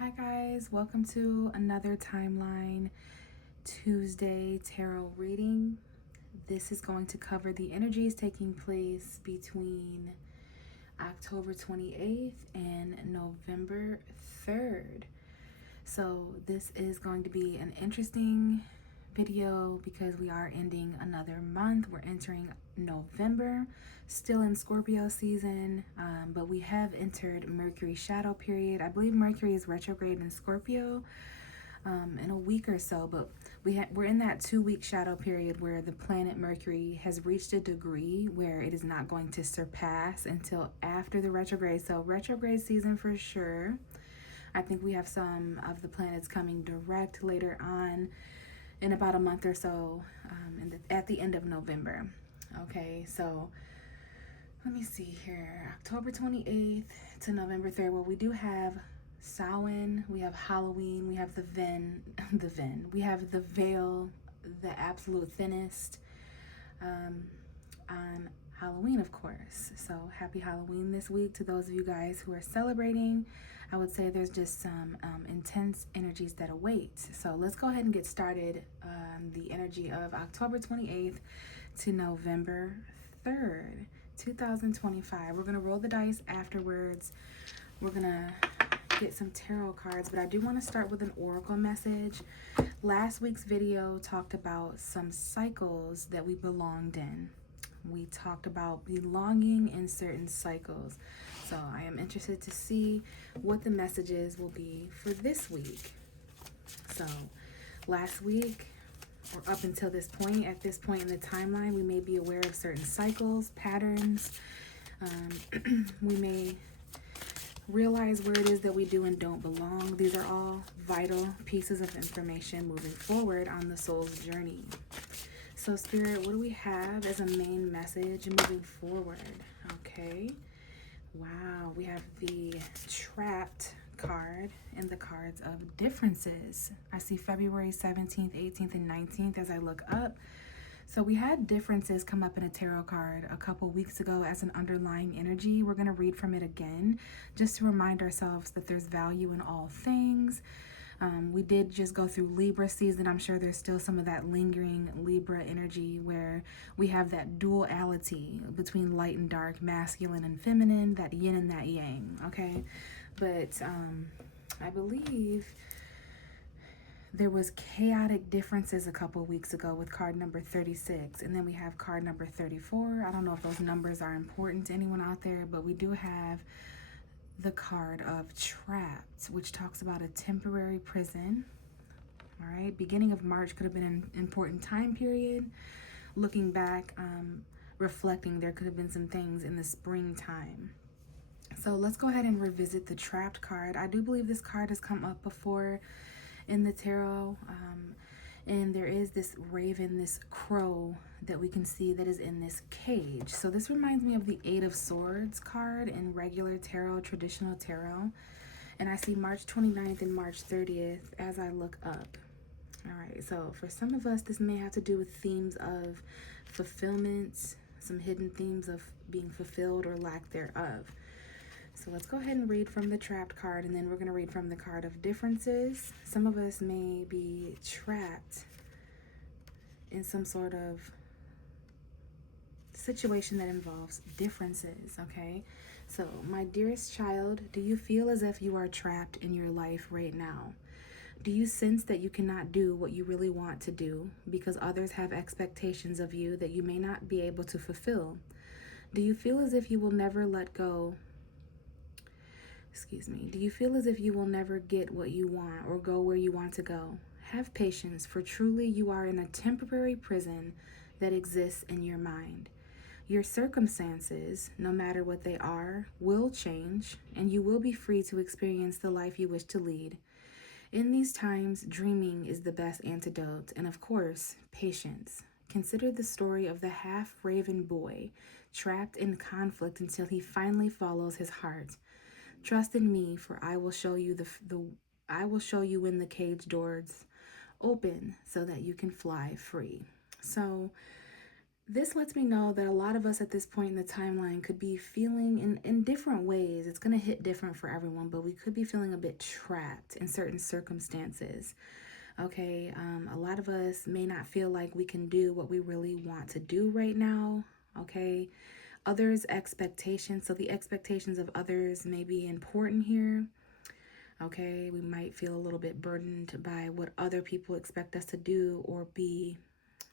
Hi guys, welcome to another Timeline Tuesday tarot reading. This is going to cover the energies taking place between October 28th and November 3rd. So this is going to be an interesting video because we are ending another month. We're entering November, still in Scorpio season, but we have entered Mercury shadow period. I believe Mercury is retrograde in Scorpio in a week or so, but we're in that 2-week shadow period where the planet Mercury has reached a degree where it is not going to surpass until after the retrograde. So retrograde season for sure. I think we have some of the planets coming direct later on in about a month or so, at the end of November. Okay, so let me see here. October 28th to November 3rd. Well, we do have Samhain, we have Halloween, we have we have the veil, the absolute thinnest, on Halloween, of course. So happy Halloween this week to those of you guys who are celebrating. I would say there's just some intense energies that await. So let's go ahead and get started on the energy of October 28th to November 3rd, 2025. We're going to roll the dice afterwards. We're going to get some tarot cards, but I do want to start with an oracle message. Last week's video talked about some cycles that we belonged in. We talked about belonging in certain cycles. So I am interested to see what the messages will be for this week. So last week, or up until this point, at this point in the timeline, we may be aware of certain cycles, patterns. We may realize where it is that we do and don't belong. These are all vital pieces of information moving forward on the soul's journey. So Spirit, what do we have as a main message moving forward? Okay. Wow, we have the Trapped card and the cards of differences. I see February 17th, 18th, and 19th as I look up. So we had differences come up in a tarot card a couple weeks ago as an underlying energy. We're going to read from it again just to remind ourselves that there's value in all things. We did just go through Libra season. I'm sure there's still some of that lingering Libra energy where we have that duality between light and dark, masculine and feminine, that yin and that yang, okay? But I believe there was chaotic differences a couple weeks ago with card number 36, and then we have card number 34. I don't know if those numbers are important to anyone out there, but we do have the card of Trapped, which talks about a temporary prison. All right, beginning of March could have been an important time period. Looking back, reflecting, there could have been some things in the springtime. So let's go ahead and revisit the Trapped card. I do believe this card has come up before in the tarot, and there is this raven, this crow that we can see that is in this cage. So this reminds me of the Eight of Swords card in regular tarot, traditional tarot. And I see March 29th and March 30th as I look up. All right, so for some of us, this may have to do with themes of fulfillment, some hidden themes of being fulfilled or lack thereof. So let's go ahead and read from the Trapped card, and then we're going to read from the card of differences. Some of us may be trapped in some sort of situation that involves differences, okay? So, my dearest child, do you feel as if you are trapped in your life right now? Do you sense that you cannot do what you really want to do because others have expectations of you that you may not be able to fulfill? Do you feel as if you will never let go? Do you feel as if you will never get what you want or go where you want to go? Have patience, for truly you are in a temporary prison that exists in your mind. Your circumstances, no matter what they are, will change, and you will be free to experience the life you wish to lead. In these times, dreaming is the best antidote, and of course, patience. Consider the story of the half-raven boy, trapped in conflict until he finally follows his heart. Trust in me, for I will show you I will show you when the cage doors open so that you can fly free. So This lets me know that a lot of us at this point in the timeline could be feeling in different ways. It's going to hit different for everyone, but we could be feeling a bit trapped in certain circumstances. Okay, a lot of us may not feel like we can do what we really want to do right now. Okay, others' expectations. So the expectations of others may be important here. Okay, we might feel a little bit burdened by what other people expect us to do or be.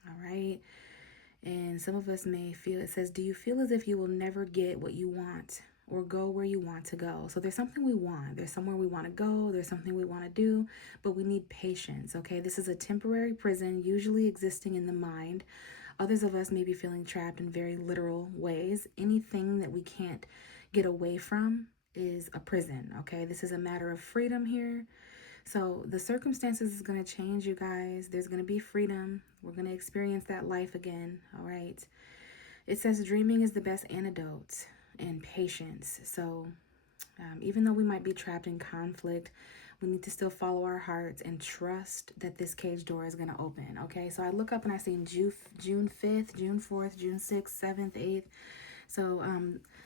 All right. And some of us may feel, it says, do you feel as if you will never get what you want or go where you want to go? So there's something we want. There's somewhere we want to go. There's something we want to do, but we need patience. Okay. This is a temporary prison, usually existing in the mind. Others of us may be feeling trapped in very literal ways. Anything that we can't get away from is a prison. Okay. This is a matter of freedom here. So the circumstances is going to change, you guys. There's going to be freedom. We're going to experience that life again. All right. It says dreaming is the best antidote and patience. So even though we might be trapped in conflict, we need to still follow our hearts and trust that this cage door is going to open. Okay. So I look up and I see June 5th, June 4th, June 6th, 7th, 8th. So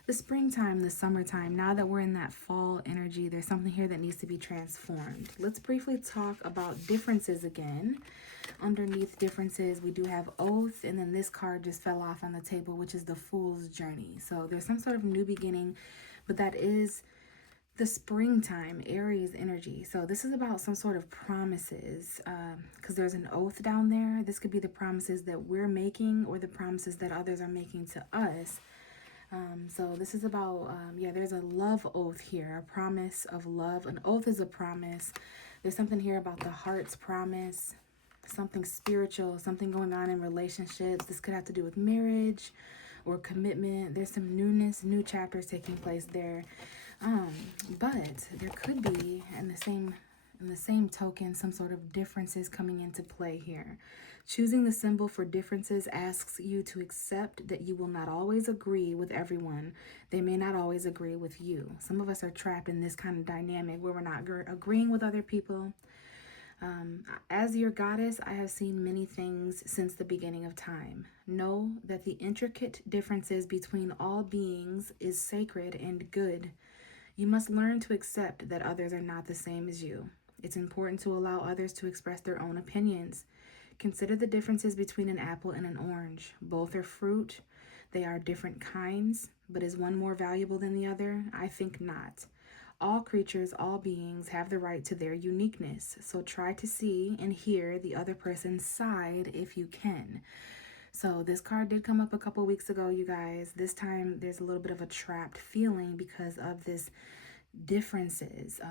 the springtime, the summertime, now that we're in that fall energy, there's something here that needs to be transformed. Let's briefly talk about differences again. Underneath differences, we do have oath, and then this card just fell off on the table, which is the Fool's Journey. So there's some sort of new beginning, but that is the springtime, Aries energy. So this is about some sort of promises, because there's an oath down there. This could be the promises that we're making or the promises that others are making to us. So this is about, there's a love oath here, a promise of love. An oath is a promise. There's something here about the heart's promise, something spiritual, something going on in relationships. This could have to do with marriage or commitment. There's some newness, new chapters taking place there. But there could be, in the same token, some sort of differences coming into play here. Choosing the symbol for differences asks you to accept that you will not always agree with everyone. They may not always agree with you. Some of us are trapped in this kind of dynamic where we're not agreeing with other people. As your goddess, I have seen many things since the beginning of time. Know that the intricate differences between all beings is sacred and good. You must learn to accept that others are not the same as you. It's important to allow others to express their own opinions. Consider the differences between an apple and an orange. Both are fruit. They are different kinds, but is one more valuable than the other? I think not. All creatures, all beings have the right to their uniqueness, so try to see and hear the other person's side if you can. So this card did come up a couple weeks ago, you guys. This time there's a little bit of a trapped feeling because of this differences,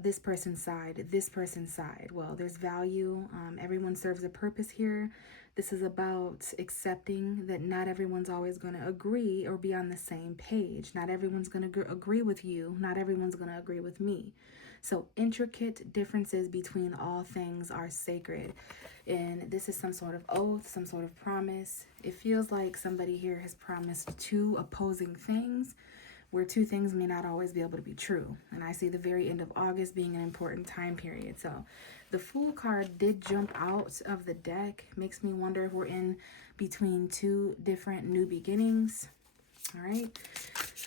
this person's side, this person's side. Well, there's value. Everyone serves a purpose here. This is about accepting that not everyone's always going to agree or be on the same page. Not everyone's going to agree with you. Not everyone's going to agree with me. So intricate differences between all things are sacred. And this is some sort of oath, some sort of promise. It feels like somebody here has promised two opposing things, where two things may not always be able to be true. And I see the very end of August being an important time period. So the Fool card did jump out of the deck. Makes me wonder if we're in between two different new beginnings. All right.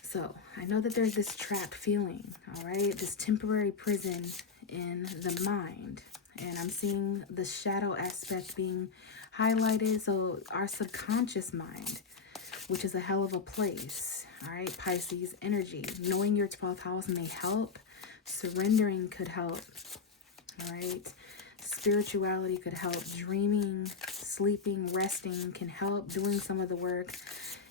So I know that there's this trapped feeling. All right. This temporary prison in the mind. And I'm seeing the shadow aspect being highlighted. So our subconscious mind, which is a hell of a place. All right, Pisces energy. Knowing your 12th house may help. Surrendering could help. All right. Spirituality could help. Dreaming, sleeping, resting can help. Doing some of the work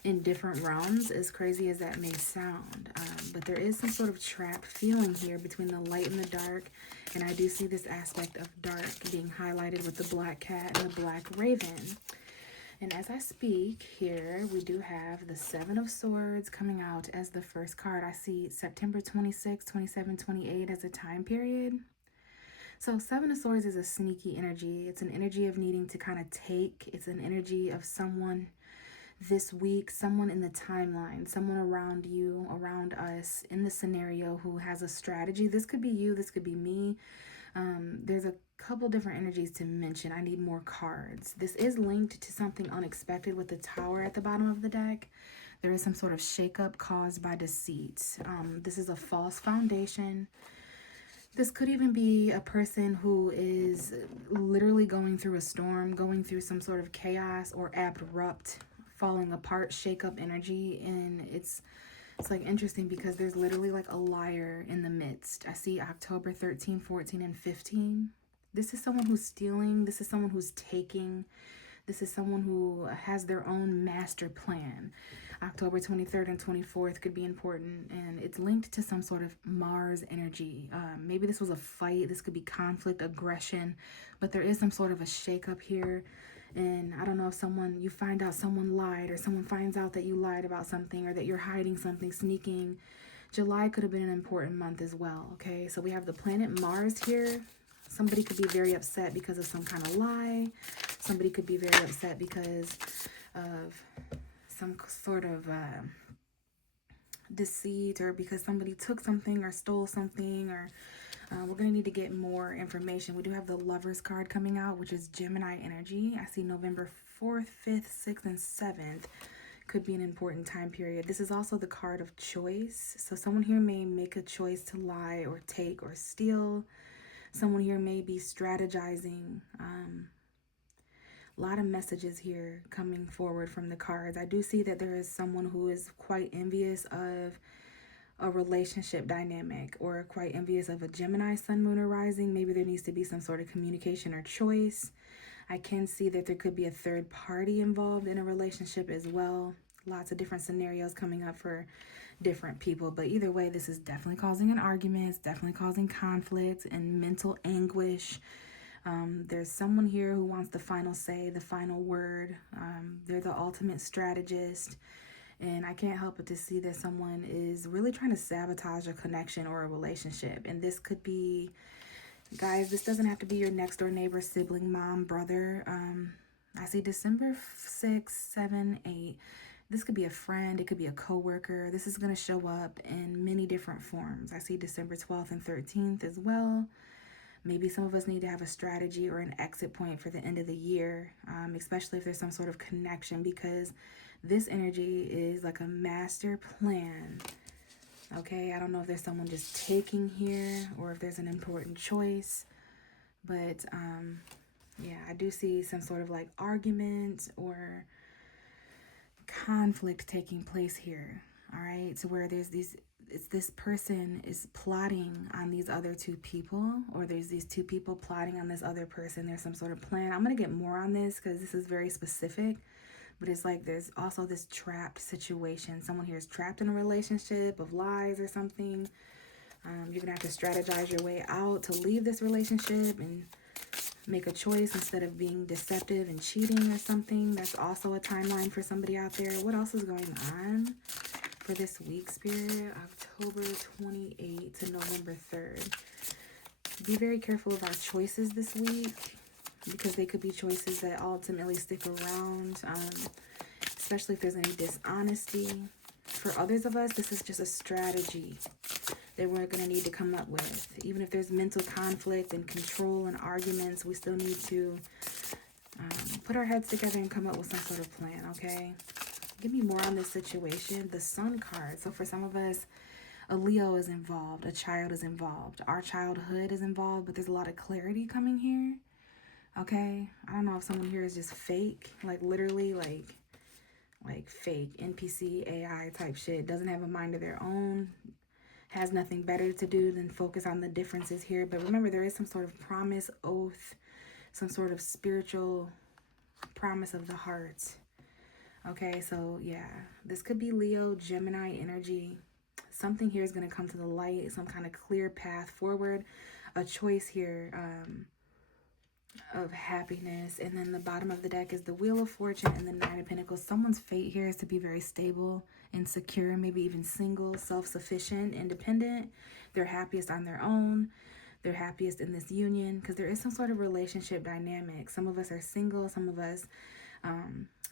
in different realms, as crazy as that may sound. But there is some sort of trapped feeling here between the light and the dark. And I do see this aspect of dark being highlighted with the black cat and the black raven. And as I speak here, we do have the Seven of Swords coming out as the first card. I see September 26, 27, 28 as a time period. So Seven of Swords is a sneaky energy. It's an energy of needing to kind of take. It's an energy of someone this week, someone in the timeline, someone around you, around us in the scenario who has a strategy. This could be you. This could be me. There's a couple different energies to mention. I need more cards. This is linked to something unexpected with the Tower at the bottom of the deck. There is some sort of shakeup caused by deceit. This is a false foundation. This could even be a person who is literally going through a storm, going through some sort of chaos or abrupt, falling apart, shake-up energy. And it's like interesting because there's literally like a liar in the midst. I see October 13, 14, and 15. This is someone who's stealing. This is someone who's taking. This is someone who has their own master plan. October 23rd and 24th could be important, and it's linked to some sort of Mars energy. Maybe this was a fight. This could be conflict, aggression, but there is some sort of a shakeup here. And I don't know if you find out someone lied, or someone finds out that you lied about something, or that you're hiding something, sneaking. July could have been an important month as well, okay? So we have the planet Mars here. Somebody could be very upset because of some kind of lie. Somebody could be very upset because of some sort of deceit, or because somebody took something or stole something, or we're going to need to get more information. We do have the Lovers card coming out, which is Gemini energy. I see November 4th, 5th, 6th, and 7th could be an important time period. This is also the card of choice. So someone here may make a choice to lie or take or steal. Someone here may be strategizing. A lot of messages here coming forward from the cards. I do see that there is someone who is quite envious of a relationship dynamic, or quite envious of a Gemini sun, moon, or rising. Maybe there needs to be some sort of communication or choice. I can see that there could be a third party involved in a relationship as well. Lots of different scenarios coming up for different people, but either way, this is definitely causing an argument. It's definitely causing conflict and mental anguish. There's someone here who wants the final say, the final word. They're the ultimate strategist. And I can't help but to see that someone is really trying to sabotage a connection or a relationship. And this could be, guys, this doesn't have to be your next door neighbor, sibling, mom, brother. I see December 6, 7, 8. This could be a friend. It could be a coworker. This is going to show up in many different forms. I see December 12th and 13th as well. Maybe some of us need to have a strategy or an exit point for the end of the year, especially if there's some sort of connection, because this energy is like a master plan. Okay, I don't know if there's someone just taking here or if there's an important choice, but yeah, I do see some sort of like argument or conflict taking place here. All right, so where there's this person is plotting on these other two people, or there's these two people plotting on this other person. There's some sort of plan. I'm going to get more on this because this is very specific, but it's like there's also this trapped situation. Someone here is trapped in a relationship of lies or something. You're going to have to strategize your way out to leave this relationship and make a choice instead of being deceptive and cheating or something. That's also a timeline for somebody out there. What else is going on for this week, Spirit? October 28th to November 3rd. Be very careful of our choices this week, because they could be choices that ultimately stick around, especially if there's any dishonesty. For others of us, this is just a strategy that we're going to need to come up with. Even if there's mental conflict and control and arguments, we still need to put our heads together and come up with some sort of plan, okay? Give me more on this situation. The Sun card. So for some of us, a Leo is involved. A child is involved. Our childhood is involved, but there's a lot of clarity coming here, okay? I don't know if someone here is just fake, like literally like fake NPC AI type shit, doesn't have a mind of their own, has nothing better to do than focus on the differences here. But remember, there is some sort of promise, oath, some sort of spiritual promise of the heart. Okay, so yeah, this could be Leo, Gemini energy. Something here is going to come to the light, some kind of clear path forward, a choice here of happiness. And then the bottom of the deck is the Wheel of Fortune and the Nine of Pentacles. Someone's fate here is to be very stable and secure, maybe even single, self-sufficient, independent. They're happiest on their own. They're happiest in this union, because there is some sort of relationship dynamic. Some of us are single, some of us,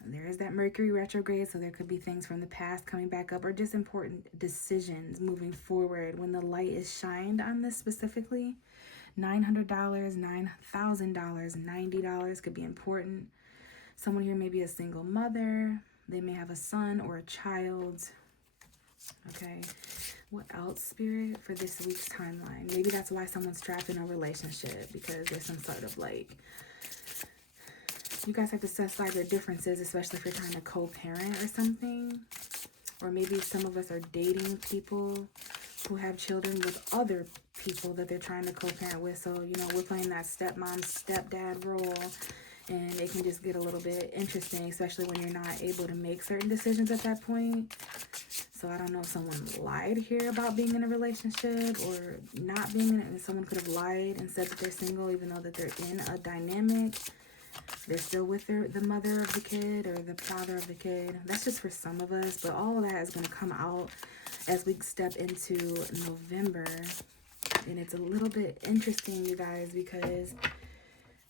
there is that Mercury retrograde, so there could be things from the past coming back up, or just important decisions moving forward. When the light is shined on this specifically, $900, $9,000, $90 could be important. Someone here may be a single mother. They may have a son or a child. Okay. What else, Spirit, for this week's timeline? Maybe that's why someone's trapped in a relationship, because there's some sort of like, you guys have to set aside their differences, especially if you're trying to co-parent or something. Or maybe some of us are dating people who have children with other people that they're trying to co-parent with. So, you know, we're playing that stepmom, stepdad role. And it can just get a little bit interesting, especially when you're not able to make certain decisions at that point. So I don't know if someone lied here about being in a relationship or not being in it. And someone could have lied and said that they're single even though that they're in a dynamic. They're still with the mother of the kid or the father of the kid. That's just for some of us. But all of that is going to come out as we step into November. And it's a little bit interesting, you guys, because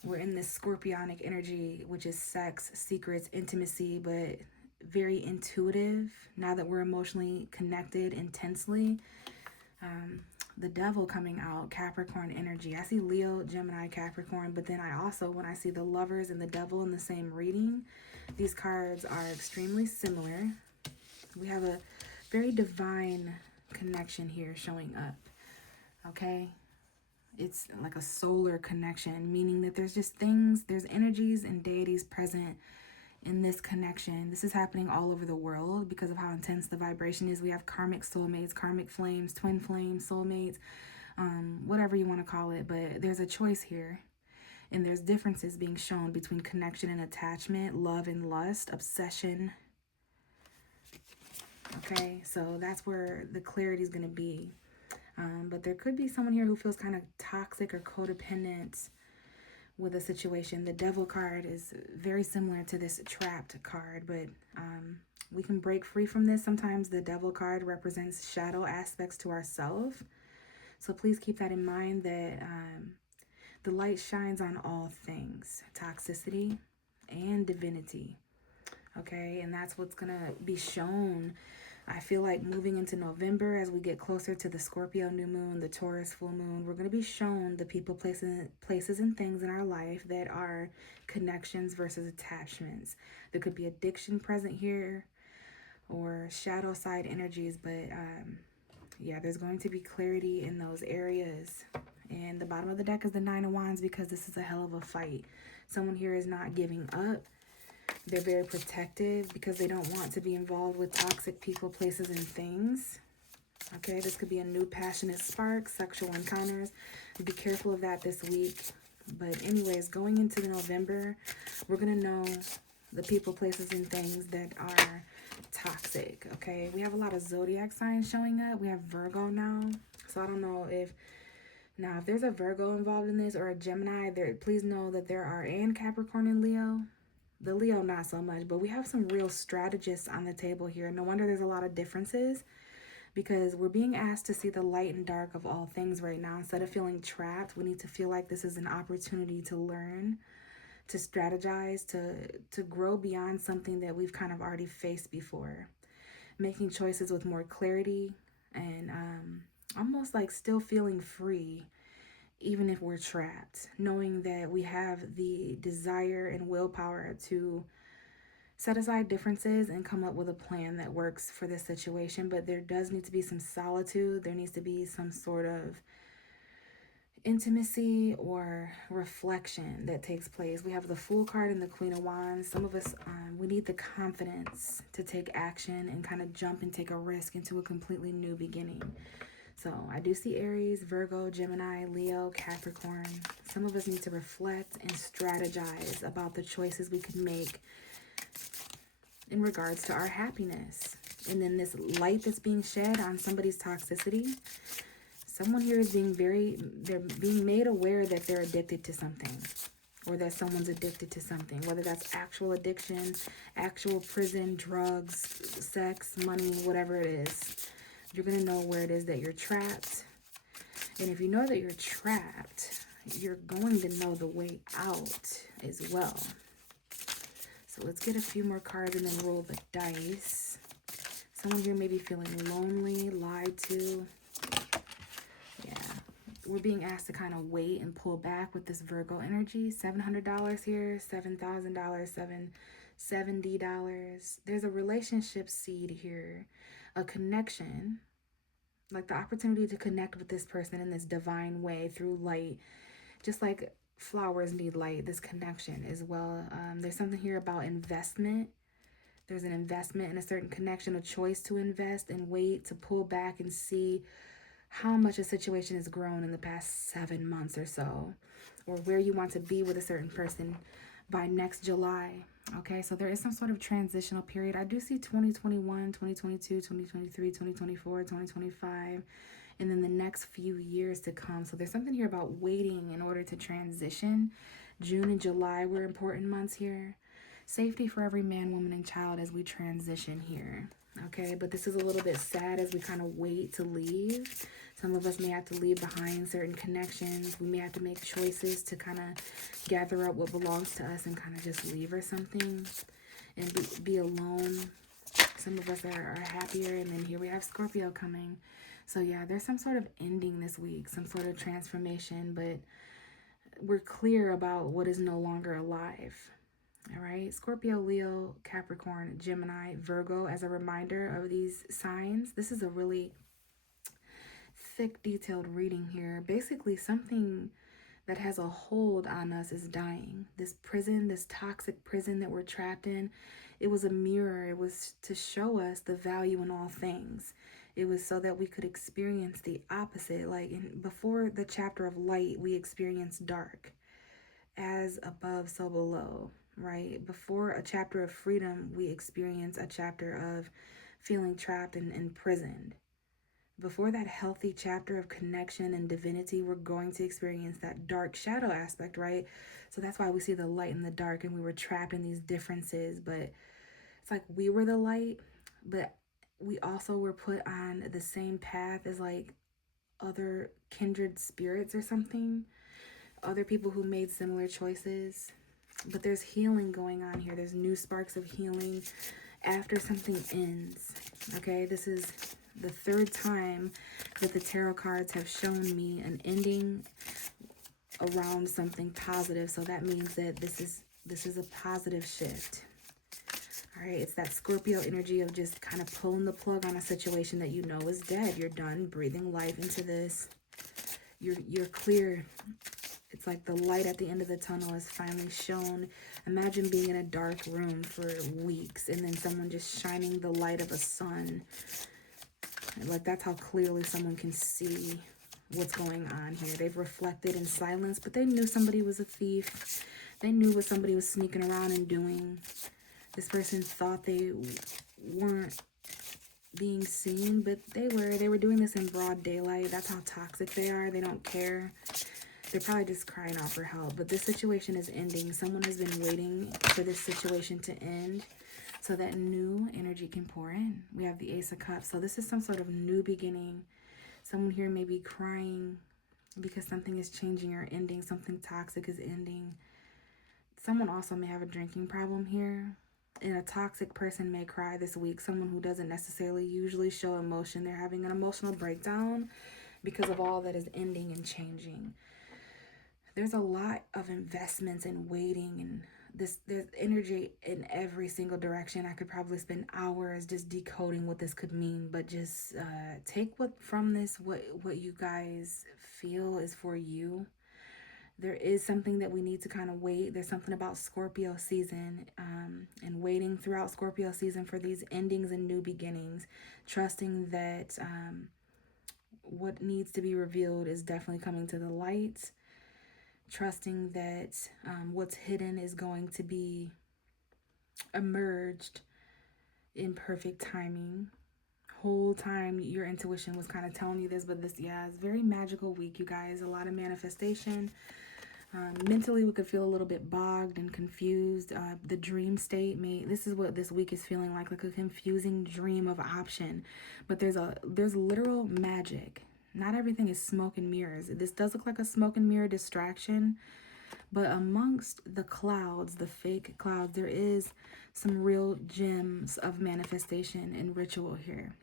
we're in this scorpionic energy, which is sex, secrets, intimacy, but very intuitive. Now that we're emotionally connected intensely, the devil coming out, Capricorn energy. I see Leo, Gemini, Capricorn, but then I also, when I see the lovers and the devil in the same reading, these cards are extremely similar. We have a very divine connection here showing up, okay? It's like a solar connection, meaning that there's just things, there's energies and deities present in this connection. This is happening all over the world because of how intense the vibration is. We have karmic soulmates, karmic flames, twin flames, soulmates, whatever you want to call it. But there's a choice here. And there's differences being shown between connection and attachment, love and lust, obsession. Okay, so that's where the clarity is going to be. But there could be someone here who feels kind of toxic or codependent with a situation. The devil card is very similar to this trapped card, but we can break free from this. Sometimes the devil card represents shadow aspects to ourselves. So please keep that in mind, that the light shines on all things, toxicity and divinity. Okay, and that's what's going to be shown. I feel like moving into November, as we get closer to the Scorpio new moon, the Taurus full moon, we're going to be shown the people, places and things in our life that are connections versus attachments. There could be addiction present here or shadow side energies, but yeah, there's going to be clarity in those areas. And the bottom of the deck is the Nine of Wands, because this is a hell of a fight. Someone here is not giving up. They're very protective because they don't want to be involved with toxic people, places, and things. Okay, this could be a new passionate spark, sexual encounters. Be careful of that this week. But anyways, going into November, we're going to know the people, places, and things that are toxic. Okay, we have a lot of zodiac signs showing up. We have Virgo now. So I don't know if there's a Virgo involved in this or a Gemini, please know that there are, and Capricorn and Leo. The Leo, not so much, but we have some real strategists on the table here. No wonder there's a lot of differences, because we're being asked to see the light and dark of all things right now. Instead of feeling trapped, we need to feel like this is an opportunity to learn, to strategize, to grow beyond something that we've kind of already faced before. Making choices with more clarity and almost like still feeling free, even if we're trapped, knowing that we have the desire and willpower to set aside differences and come up with a plan that works for this situation. But there does need to be some solitude. There needs to be some sort of intimacy or reflection that takes place. We have the Fool card and the Queen of Wands. Some of us, we need the confidence to take action and kind of jump and take a risk into a completely new beginning. So I do see Aries, Virgo, Gemini, Leo, Capricorn. Some of us need to reflect and strategize about the choices we could make in regards to our happiness. And then this light that's being shed on somebody's toxicity. Someone here is they're being made aware that they're addicted to something, or that someone's addicted to something, whether that's actual addiction, actual prison, drugs, sex, money, whatever it is. You're going to know where it is that you're trapped. And if you know that you're trapped, you're going to know the way out as well. So let's get a few more cards and then roll the dice. Someone here may be feeling lonely, lied to. Yeah. we're being asked to kind of wait and pull back with this Virgo energy. $700 here, $7,000, $770. There's a relationship seed here, a connection, like the opportunity to connect with this person in this divine way through light, just like flowers need light, this connection as well. There's something here about investment. There's an investment in a certain connection, a choice to invest and wait, to pull back and see how much a situation has grown in the past 7 months or so, or where you want to be with a certain person by next July. Okay, so there is some sort of transitional period. I do see 2021, 2022, 2023, 2024, 2025, and then the next few years to come. So there's something here about waiting in order to transition. June and July were important months here. Safety for every man, woman, and child as we transition here. Okay, but this is a little bit sad as we kind of wait to leave. Some of us may have to leave behind certain connections. We may have to make choices to kind of gather up what belongs to us and kind of just leave or something and be alone. Some of us are happier, and then here we have Scorpio coming. So yeah, there's some sort of ending this week, some sort of transformation, but we're clear about what is no longer alive. All right, Scorpio, Leo, Capricorn, Gemini, Virgo, as a reminder of these signs. This is a really thick, detailed reading here. Basically, something that has a hold on us is dying. This prison, this toxic prison that we're trapped in, it was a mirror. It was to show us the value in all things. It was so that we could experience the opposite. Like before the chapter of light, we experienced dark. As above, so below, right? Before a chapter of freedom, we experience a chapter of feeling trapped and imprisoned. Before that healthy chapter of connection and divinity, we're going to experience that dark shadow aspect, right? So that's why we see the light and the dark, and we were trapped in these differences. But it's like we were the light, but we also were put on the same path as like other kindred spirits or something. Other people who made similar choices. But there's healing going on here. There's new sparks of healing after something ends. Okay, this is the third time that the tarot cards have shown me an ending around something positive. So that means that this is a positive shift. All right, it's that Scorpio energy of just kind of pulling the plug on a situation that you know is dead. You're done breathing life into this. You're clear. It's like the light at the end of the tunnel is finally shown. Imagine being in a dark room for weeks and then someone just shining the light of a sun. Like that's how clearly someone can see what's going on here. They've reflected in silence, but they knew somebody was a thief. They knew what somebody was sneaking around and doing. This person thought they weren't being seen, but they were doing this in broad daylight. That's how toxic they are. They don't care. They're probably just crying out for help. But this situation is ending. Someone has been waiting for this situation to end so that new energy can pour in. We have the Ace of Cups. So this is some sort of new beginning. Someone here may be crying because something is changing or ending. Something toxic is ending. Someone also may have a drinking problem here. And a toxic person may cry this week. Someone who doesn't necessarily usually show emotion. They're having an emotional breakdown because of all that is ending and changing. There's a lot of investments and waiting, and there's energy in every single direction. I could probably spend hours just decoding what this could mean, but just take what you guys feel is for you. There is something that we need to kind of wait. There's something about Scorpio season and waiting throughout Scorpio season for these endings and new beginnings, trusting that what needs to be revealed is definitely coming to the light. Trusting that what's hidden is going to be emerged in perfect timing. Whole time your intuition was kind of telling you this, but it's very magical week, you guys. A lot of manifestation. Mentally, we could feel a little bit bogged and confused. The dream state this is what this week is feeling like a confusing dream of option. But there's literal magic. Not everything is smoke and mirrors. This does look like a smoke and mirror distraction, but amongst the clouds, the fake clouds, there is some real gems of manifestation and ritual here.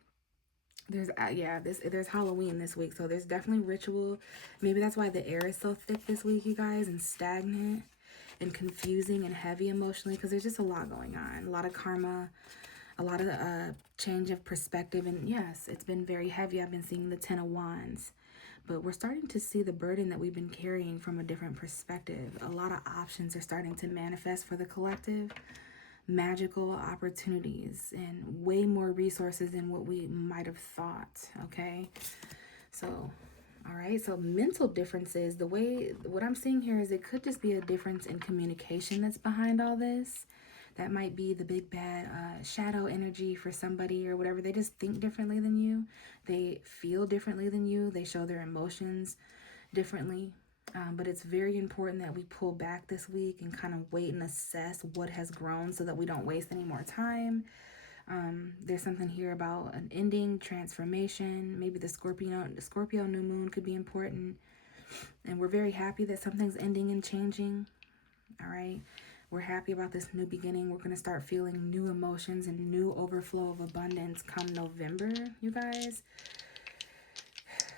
There's Halloween this week, so there's definitely ritual. Maybe that's why the air is so thick this week, you guys, and stagnant and confusing and heavy emotionally, because there's just a lot going on. A lot of karma, a lot of change of perspective, and yes, it's been very heavy. I've been seeing the Ten of Wands, but we're starting to see the burden that we've been carrying from a different perspective. A lot of options are starting to manifest for the collective, magical opportunities and way more resources than what we might have thought. Okay, so all right, so mental differences, what I'm seeing here is it could just be a difference in communication that's behind all this. That might be the big bad shadow energy for somebody or whatever. They just think differently than you, they feel differently than you, they show their emotions differently. But it's very important that we pull back this week and kind of wait and assess what has grown so that we don't waste any more time. There's something here about an ending, transformation. Maybe the Scorpio new moon could be important. And we're very happy that something's ending and changing. All right. We're happy about this new beginning. We're going to start feeling new emotions and new overflow of abundance come November, you guys.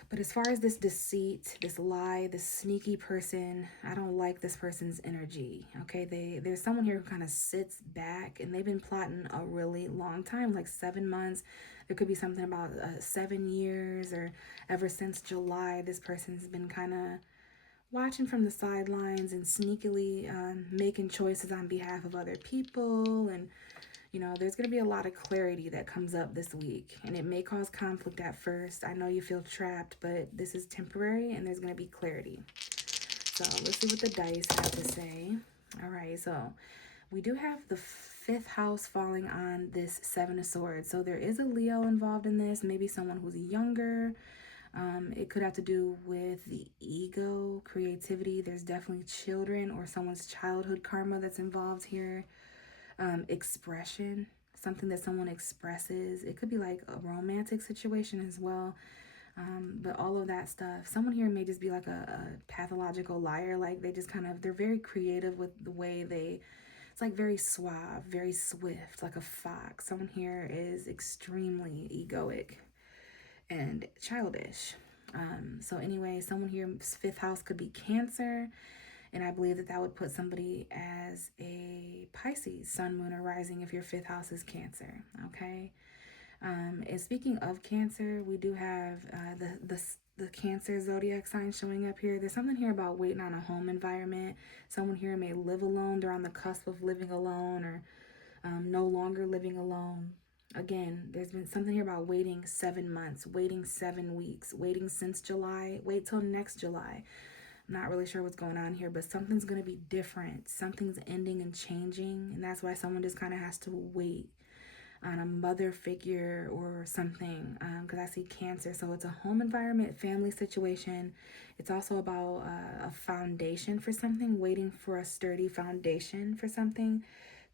But as far as this deceit, this lie, this sneaky person, I don't like this person's energy, okay? There's someone here who kind of sits back, and they've been plotting a really long time, like 7 months. There could be something about 7 years, or ever since July, this person's been kind of watching from the sidelines and sneakily making choices on behalf of other people. And there's going to be a lot of clarity that comes up this week, and it may cause conflict at first. I know you feel trapped, but this is temporary, and there's going to be clarity. So let's see what the dice have to say. All right, so we do have the 5th house falling on this 7 of Swords. So there is a Leo involved in this, maybe someone who's younger. It could have to do with the ego, creativity. There's definitely children or someone's childhood karma that's involved here. Expression, something that someone expresses. It could be like a romantic situation as well. But all of that stuff, someone here may just be like a pathological liar. Like they're very creative with the way it's like very suave, very swift, like a fox. Someone here is extremely egoic and childish. So anyway, someone here's 5th house could be Cancer. And I believe that would put somebody as a Pisces, sun, moon, or rising if your 5th house is Cancer, okay? And speaking of Cancer, we do have the Cancer zodiac sign showing up here. There's something here about waiting on a home environment. Someone here may live alone. They're on the cusp of living alone, or no longer living alone. Again, there's been something here about waiting 7 months, waiting 7 weeks, waiting since July, wait till next July. Not really sure what's going on here, but something's going to be different. Something's ending and changing, and that's why someone just kind of has to wait on a mother figure or something, because I see Cancer. So it's a home environment, family situation. It's also about a foundation for something, waiting for a sturdy foundation for something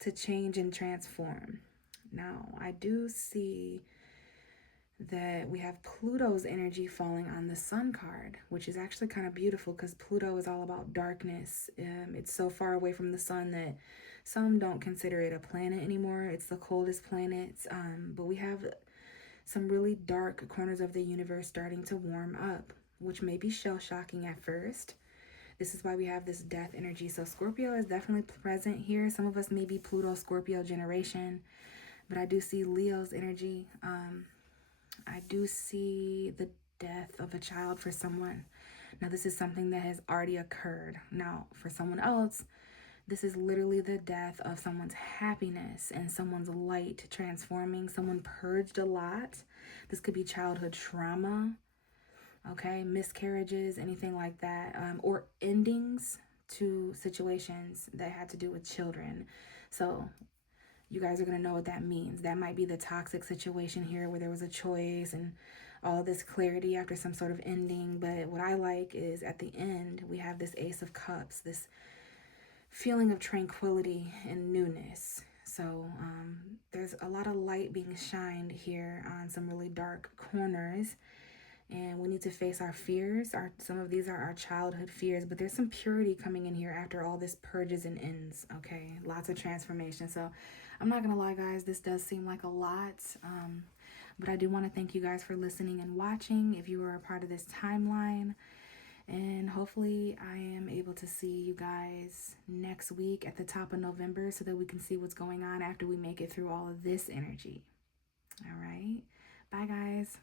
to change and transform. Now, I do see that we have Pluto's energy falling on the Sun card, which is actually kind of beautiful because Pluto is all about darkness. It's so far away from the sun that some don't consider it a planet anymore. It's the coldest planet, but we have some really dark corners of the universe starting to warm up, which may be shell-shocking at first. This is why we have this death energy. So Scorpio is definitely present here. Some of us may be Pluto Scorpio generation, but I do see Leo's energy. I do see the death of a child for someone. Now, this is something that has already occurred. Now, for someone else, this is literally the death of someone's happiness and someone's light transforming. Someone purged a lot. This could be childhood trauma, okay, miscarriages, anything like that, or endings to situations that had to do with children. So you guys are going to know what that means. That might be the toxic situation here where there was a choice and all this clarity after some sort of ending. But what I like is at the end, we have this Ace of Cups, this feeling of tranquility and newness. So there's a lot of light being shined here on some really dark corners. And we need to face our fears. Some of these are our childhood fears, but there's some purity coming in here after all this purges and ends, okay? Lots of transformation. So I'm not going to lie, guys, this does seem like a lot. But I do want to thank you guys for listening and watching if you were a part of this timeline. And hopefully I am able to see you guys next week at the top of November so that we can see what's going on after we make it through all of this energy. All right. Bye, guys.